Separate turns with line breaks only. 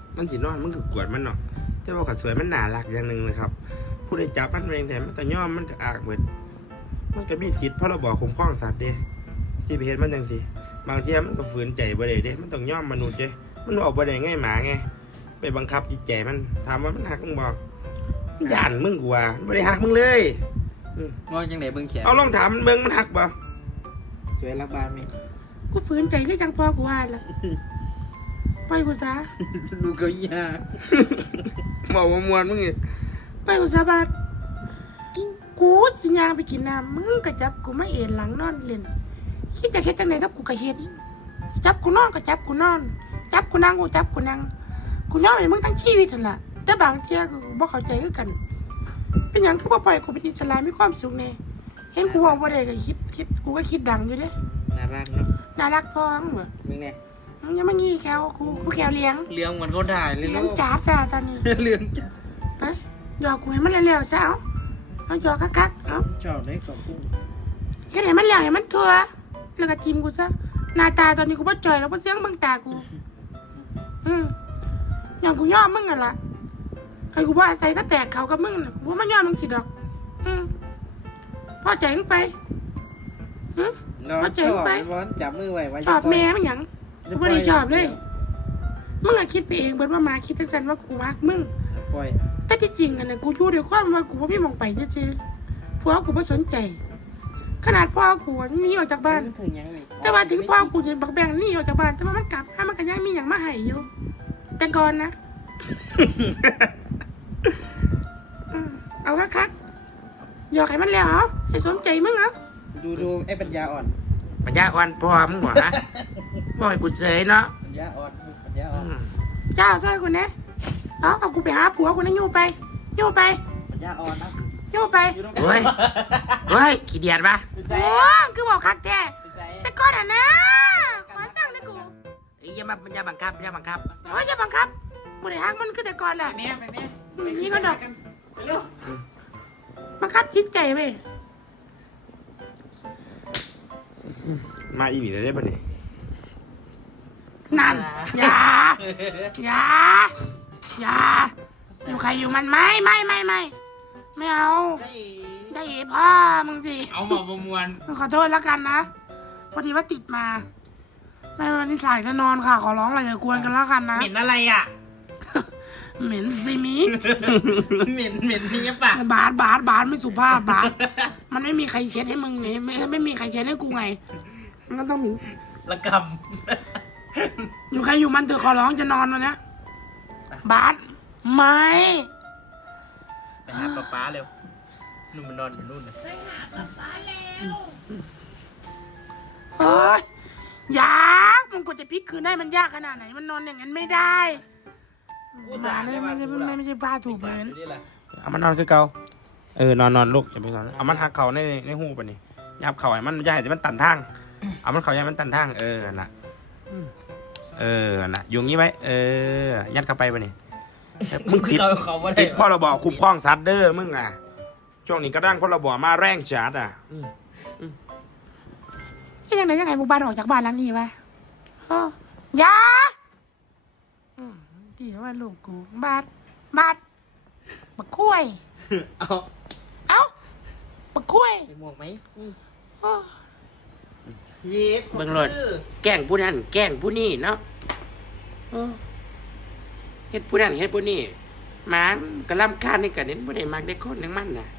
มันสินอนมันก็กวดมันเนาะแต่ว่าก็สวยมันน่ารักอย่างหนึ่งนะครับผู้ใดจับมันเองแต่มันก็ย่อมมันก็อากเหมือนมันก็มีสิทธิ์เพราะเราบอกคุ้มครองสัตว์เด้ที่ไปเห็นมันจังสิบางทีมันก็ฝืนใจบ่ได้เด้มันต้องย่อมมนุษย์เด้มันออกบ่ได้ง่ายหมาไงไปบังคับจิตใจมันถามว่ามันหักมึงบอกย่านมึงกว่าบ่ได้หักมึงเลย
มองยังไหนเบิ่งแขน
เอาลองถามมันเบิ่งมันหักบ่
สวยรักบ้านไหม
กูฝืนใจก็ยังพอกูว่าละไปกูซะ
ดูเก้าอี้ห่า
บอกว่ามวนมึงอีก
ไปกูซะบาดกูสิยางไปกินน้ำมึงก็จับกูมาเอ็นหลังนอนเล่นคิดจะเฮ็ดจังไหนครับกูก็เฮ็ดจับกูนอนก็จับกูนอนจับกูนั่งกูจับกูนั่งกูยอมให้มึงทั้งชีวิตนั่นล่ะแต่บางเที่ยกูบ่เข้าใจคือกันเป็นหยังคือบ่ปล่อยกูเป็นอิสระมีความสุขแน่เห็นกูว่าบ่ได้ก็คิดกูก็คิดดังอยู่เด้
น่ารักเนาะ
น่ารักพอมึงบ่
มึงเนี่ย
ยังมางี้แควกูแควเลี้ยง
เหมือนเขาถ่ายเลย
เลี้ยงจัดอ่ะตอนนี้
เลี้ยงจัด
ไปหยอกกูให้มันเร็วๆซะเอาหยอกคักๆเอา
ชอบได้ขอบคุณ
แค่ไหนมันแล้วให้มันทัวแล้วก็ทีมกูซะหน้าตาตอนนี้กูบ่จ่อยแล้วบ่เสียงเบิ่งตากูอย่างกูยอมมึงอ่ะล่ะใครกูบ่อาศัยถ้าแตกเขากับมึงน่ะกูบ่มายอมมึงสิดอกพอใจมึงไปพอใจมึงไป
จับมือไว้
ชอบแม่มันหยังกูบ่ได้ชอบเลยมึงอะคิดไปเองเบิดว่ามาคิดจังซั่นว่ากูฮักมึง
ปล่อย
แต่ที่จริงอะน่ะกูอยู่ด้วยความว่ากูบ่มีหม้องไปซื่อๆผัวกูบ่สนใจขนาดพ่อกูหนีออกจากบ้านแต่ว่าถึงพ่อกูจะบักแบงหนีออกจากบ้านแต่ว่ามันกลับมันก็ยังมีอย่างมาให้อยู่แต่ก่อนนะเอาคักๆหยอกให้มันแล้วเหรอให้สนใจมึงเหรอ
ดูไอ้ปัญญาอ่อน
พ่อมึงบอกนะบอกให้กูเฉยเนาะ
ปัญญาอ่อน
เจ้าช่วยกูนะเอากูไปหาผัวกูนะยู่ไป
ปัญญาอ่อนนะ
ยู่ไป
เฮ้ยขี้เดียดปะ
โอ้คือบอกคักแท้แต่ก่อนอ่ะนะขอสั่งนะกู
อย่าบังคับ
โอ้ยอย่าบังคับบ่ได้ฮักมันคือแต่ก่อนแหละ
แม่
นี่ก็ดอกบังคับจิตใจเว้ย
มาอีนี่ได้ปะเนี่ย
นั่นอย่าอยู่ใครอยู่มันไม่เอาได้พ่อมึงสิ
เอามาประมวล
ขอโทษแล้วกันนะพอดีว่าติดมาไม่วันนี้สายจะนอนค่ะขอร้องอะไรอย่ากวนกันแล้วกันนะ
เหม็นอะไรอ่ะ
เหม็นซิมิ
เหม็นนี่ป่ะ
บาสไม่สุภาพบาสมันไม่มีใครเช็ดให้มึงเลยไม่มีใครเช็ดให้กูไงมันก็ต้อง
ระก
ำอยู่ใครอยู่มันเถอะขอร้องจะนอนวันนี้บาสไม่
ไปหาป๊าเร็วนู่นมันนอนอยู่นู่นเลย
ไปหาป๊าแล้วเฮ้ยยากมันกว่าจะพลิกคืนได้มันยากขนาดไหนมันนอนอย่างนั้นไม่ได้มาเลยไม่ใช่บ้าถูกเหมือน
เอามันนอนคือเก่านอนลูกอย่าไปนอนเอามันหักเข่าในหูปะนี่ยับเข่าให้มันย่าให้มันตันทางเอามันเข่าให้มันตันทางน่ะน่ะอยู่งี้ไว้ยัดเข้าไปปะนี่มึงติดพ่อเราบอกคุ้มครองสัตว์เด้อมึงอ่ะช่วงนี้ก็ร่างพ่อเราบอกมาแรงจัดอ่ะ
ยังไงบุบ้านออกจากบ้านหลังนี้วะยาที่ว่าลูกกูบาดบักคุ้ยเอาบักคุ้ย
หมวกไหมนี่
เย็บเบิ่งรถแกล้งผู้นั้นแกล้งผู้นี้เนาะเฮ็ดผู้นั้นเฮ็ดผู้นี้หมากระลำคาญนี่กันเน้นบ่ได้มักได้คนนึงมันน่ะ